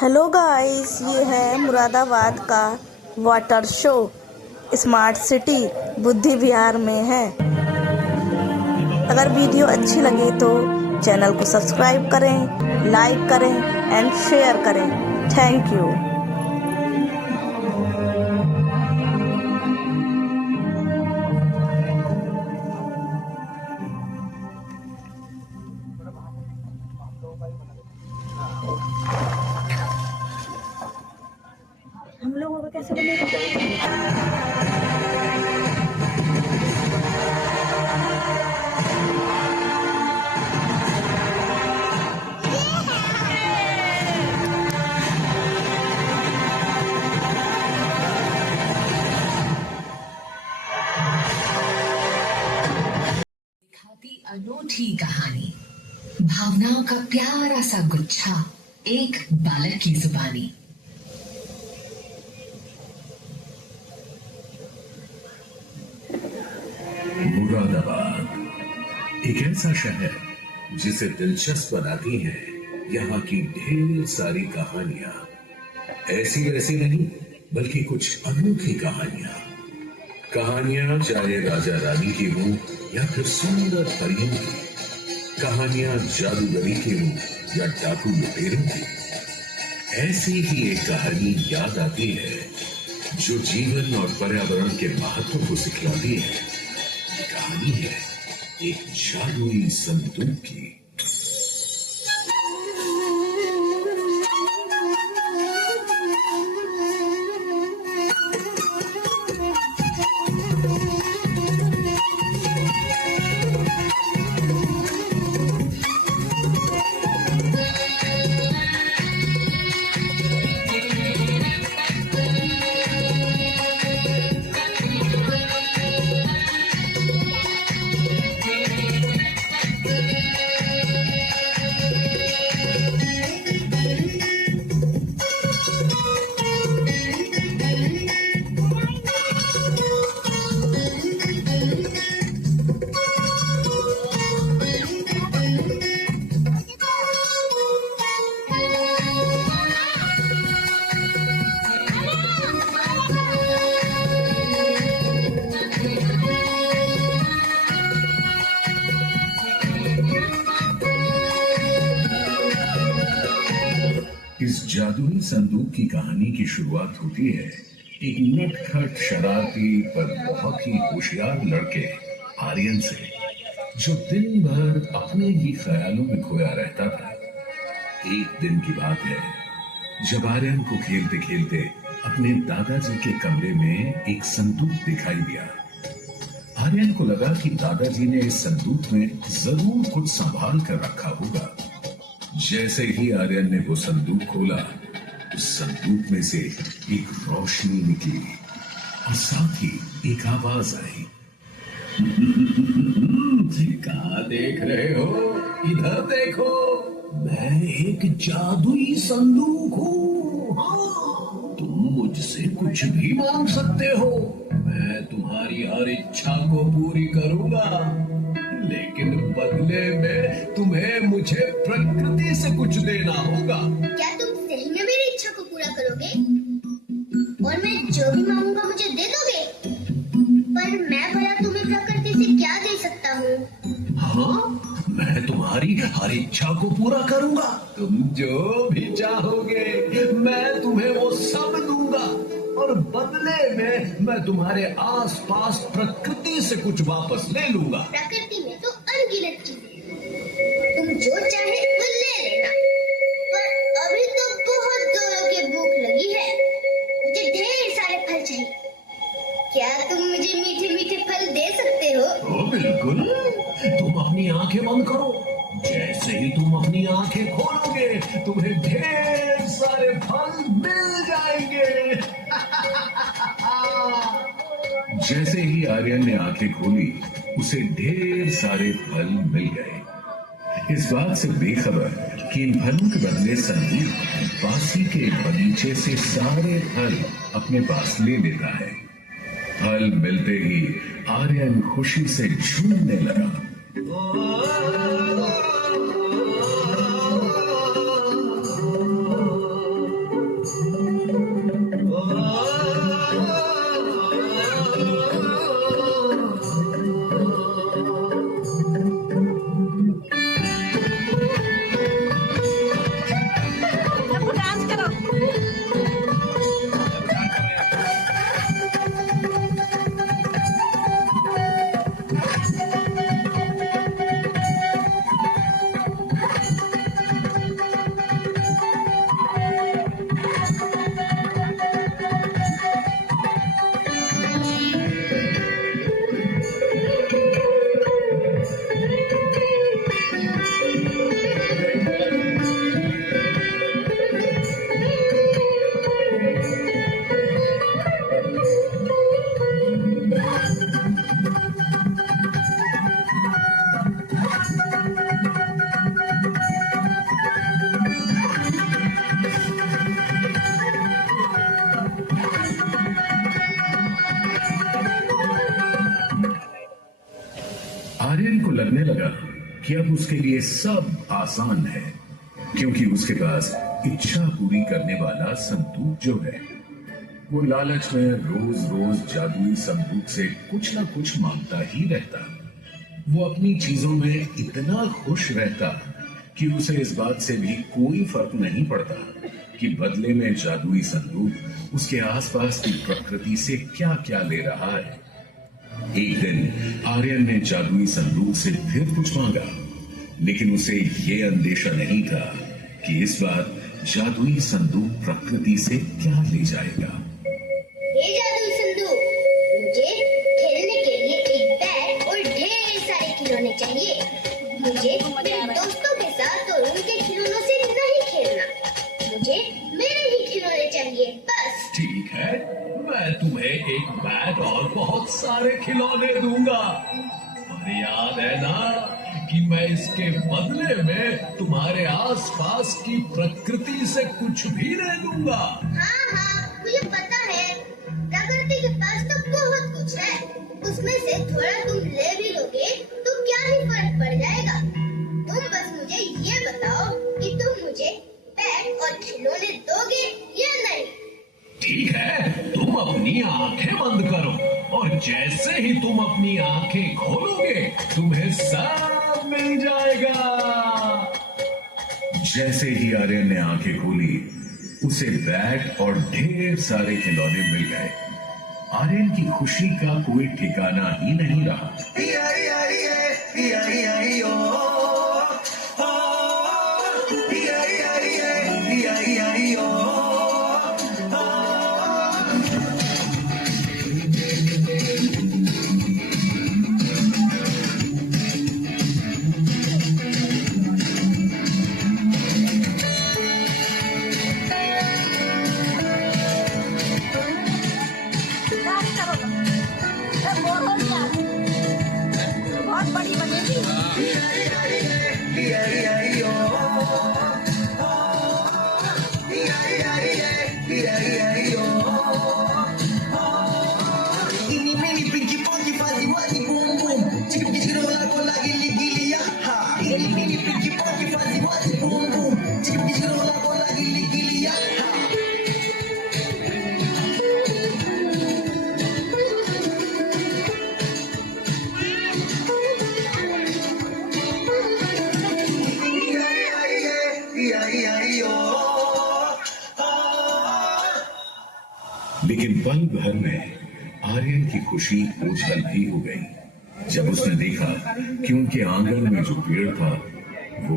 Hello guys, ये है मुरादाबाद का वाटर शो। स्मार्ट सिटी बुद्धि विहार में है। अगर वीडियो अच्छी लगे तो चैनल को सब्सक्राइब करें, लाइक करें एंड शेयर करें। Thank you. हम लोगों को कैसे बनेगा? अनूठी कहानी, भावनाओं का प्यारा सा गुच्छा, एक बालक की जुबानी। मुरादाबाद एक ऐसा शहर जिसे दिलचस्प बनाती है यहाँ की ढेर सारी कहानियां। ऐसी वैसी नहीं, बल्कि कुछ अनोखी कहानियां चाहे राजा रानी की हो या फिर सुंदर परियों की, कहानियां जादूगरी की हो या डाकू लुटेरों की। ऐसी ही एक कहानी याद आती है जो जीवन और पर्यावरण के महत्व को सिखलाती है। कहानी है एक जादुई संदूक की। इस जादुई संदूक की कहानी की शुरुआत होती है एक नटखट, शरारती पर बहुत ही होशियार लड़के आर्यन से, जो दिन भर अपने ही ख्यालों में खोया रहता था। एक दिन की बात है जब आर्यन को खेलते खेलते अपने दादाजी के कमरे में एक संदूक दिखाई दिया। आर्यन को लगा कि दादाजी ने इस संदूक में जरूर कुछ संभाल कर रखा होगा। जैसे ही आर्यन ने वो संदूक खोला, उस संदूक में से एक रोशनी निकली और साथ ही एक आवाज आई। कहाँ देख रहे हो? इधर देखो, मैं एक जादुई संदूक हूँ। हाँ, तुम मुझसे कुछ भी मांग सकते हो, मैं तुम्हारी हर इच्छा को पूरी करूंगा, लेकिन बदले में तुम्हें मुझे प्रकृति से कुछ देना होगा। क्या तुम सही में मेरी इच्छा को पूरा करोगे और मैं जो भी मांगूंगा मुझे दे दोगे? पर मैं भला तुम्हें प्रकृति से क्या दे सकता हूँ? हाँ, मैं तुम्हारी हर इच्छा को पूरा करूंगा। तुम जो भी चाहोगे मैं तुम्हें वो सब दूंगा, और बदले में मैं तुम्हारे आसपास प्रकृति से कुछ वापस ले लूंगा। प्रकृति में तो अनगिनत चीजें हैं, तुम जो चाहे वो ले लेना। पर अभी तो बहुत जोरों की भूख लगी है, मुझे ढेर सारे फल चाहिए। क्या तुम मुझे मीठे मीठे फल दे सकते हो? ओ बिल्कुल, तुम अपनी आंखें बंद करो। जैसे ही तुम अपनी आंखें खोलोगे तुम्हें ढेर सारे फल मिल जाएंगे। जैसे ही आर्यन ने आंखें खोली, उसे ढेर सारे फल मिल गए। इस बात से बेखबर कि इन फलों के बदले संदूक पासी के बगीचे से सारे फल अपने पास ले लेता है। फल मिलते ही आर्यन खुशी से झूमने लगा। कि अब उसके लिए सब आसान है, क्योंकि उसके पास इच्छा पूरी करने वाला संदूक जो है। वो लालच में रोज रोज जादुई संदूक से कुछ ना कुछ मांगता ही रहता। वो अपनी चीजों में इतना खुश रहता कि उसे इस बात से भी कोई फर्क नहीं पड़ता कि बदले में जादुई संदूक उसके आसपास की प्रकृति से क्या क्या ले रहा है। एक दिन आर्यन ने जादुई संदूक से फिर कुछ मांगा, लेकिन उसे ये अंदेशा नहीं था कि इस बार जादुई संदूक प्रकृति से क्या ले जाएगा। ये जादुई संदूक, मुझे खेलने के लिए एक बैग और ढेर सारे खिलौने चाहिए। मुझे मेरे दोस्तों के साथ और उनके खिलौनों से नहीं खेलना। मुझे मेरे ही खिलौने चाहिए, बस। ठीक है, मैं तुम्हें एक बैग और बहुत सारे खिलौने दूंगा, और याद है ना कि मैं इसके बदले में तुम्हारे आसपास की प्रकृति से कुछ भी नहीं दूंगा। हाँ, मुझे पता है, प्रकृति के पास तो बहुत कुछ है। उसमें से थोड़ा तुम ले भी लोगे तो क्या ही फर्क पड़ जाएगा। तुम बस मुझे ये बताओ कि तुम मुझे बैग और खिलौने दोगे या नहीं। ठीक है, तुम अपनी आंखें बंद करो, और जैसे ही तुम अपनी आंखें खोलोगे तुम्हें सब मिल जाएगा। जैसे ही आर्यन ने आंखें खोली, उसे बैग और ढेर सारे खिलौने मिल गए। आर्यन की खुशी का कोई ठिकाना ही नहीं रहा। बहुत बड़ी बनेगी। लेकिन पल भर में आर्यन की खुशी ओझल भी हो गई जब उसने देखा कि उनके आंगन में जो पेड़ था वो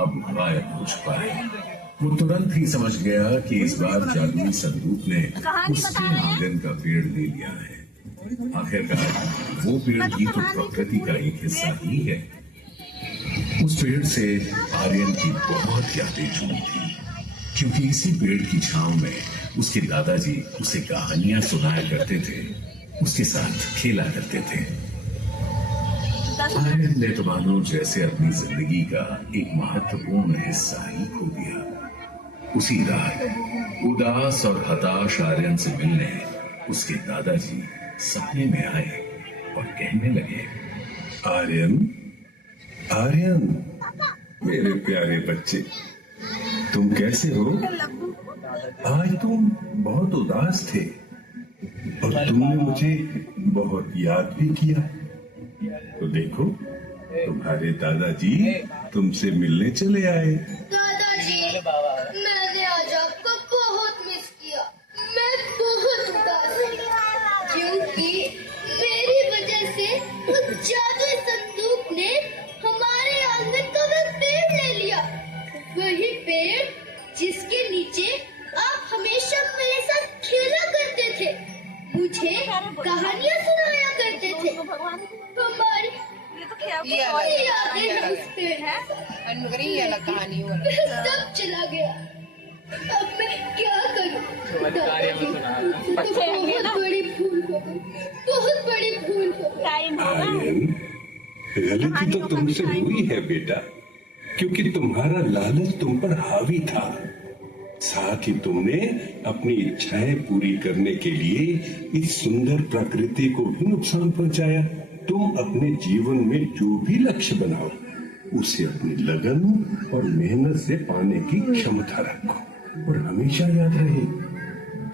अब गायब हो चुका है। वो तुरंत ही समझ गया कि इस बार जादुई संदूक ने उसके आंगन का पेड़ ले लिया है। आखिरकार वो पेड़ ही तो प्रकृति का एक हिस्सा ही है। उस पेड़ से आर्यन की बहुत यादें जुड़ी थी, क्योंकि इसी पेड़ की छांव में उसके दादाजी उसे कहानियां सुनाया करते थे, उसके साथ खेला करते थे। आर्यन ने तो मानो जैसे अपनी जिंदगी का एक महत्वपूर्ण हिस्सा ही खो दिया। उसी रात उदास और हताश आर्यन से मिलने उसके दादाजी सपने में आए और कहने लगे, आर्यन, आर्यन, मेरे प्यारे बच्चे, तुम कैसे हो? आज तुम बहुत उदास थे और तुमने मुझे बहुत याद भी किया। तो देखो, तुम्हारे दादाजी तुमसे मिलने चले आए। दादाजी, मैंने आज आपको बहुत मिस किया। मैं बहुत उदास हूँ, क्योंकि मेरी वजह से उस जादुई संदूक ने हमारे आंगन का वह पेड़ ले लिया। वही पेड़ जिसके नीचे आप हमेशा मेरे साथ खेला करते थे, मुझे कहानियाँ सुनाया करते थे। हमारी कितनी यादें हैं उस पेड़ है। सब चला गया। अब मैं क्या करूं? बहुत बड़ी भूल हो गई, बहुत बड़ी भूल हो गई। आर्यन, गलती तो तुमसे हुई है बेटा, क्योंकि तुम्हारा लालच तुम पर हावी था। साथ ही तुमने अपनी इच्छाएं पूरी करने के लिए इस सुंदर प्रकृति को भी नुकसान पहुंचाया। तुम अपने जीवन में जो भी लक्ष्य बनाओ उसे अपनी लगन और मेहनत से पाने की क्षमता रखो। और हमेशा याद रहे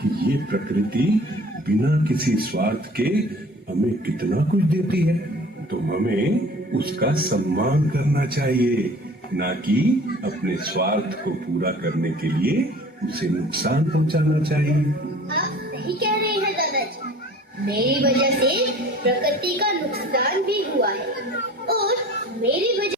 कि ये प्रकृति बिना किसी स्वार्थ के हमें कितना कुछ देती है, तो हमें उसका सम्मान करना चाहिए, ना कि अपने स्वार्थ को पूरा करने के लिए उसे नुकसान पहुंचाना चाहिए। आप सही कह रहे हैं दादाजी। मेरी वजह से प्रकृति का नुकसान भी हुआ है और मेरी वजह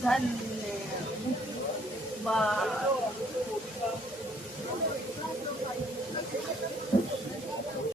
धन्यवाद।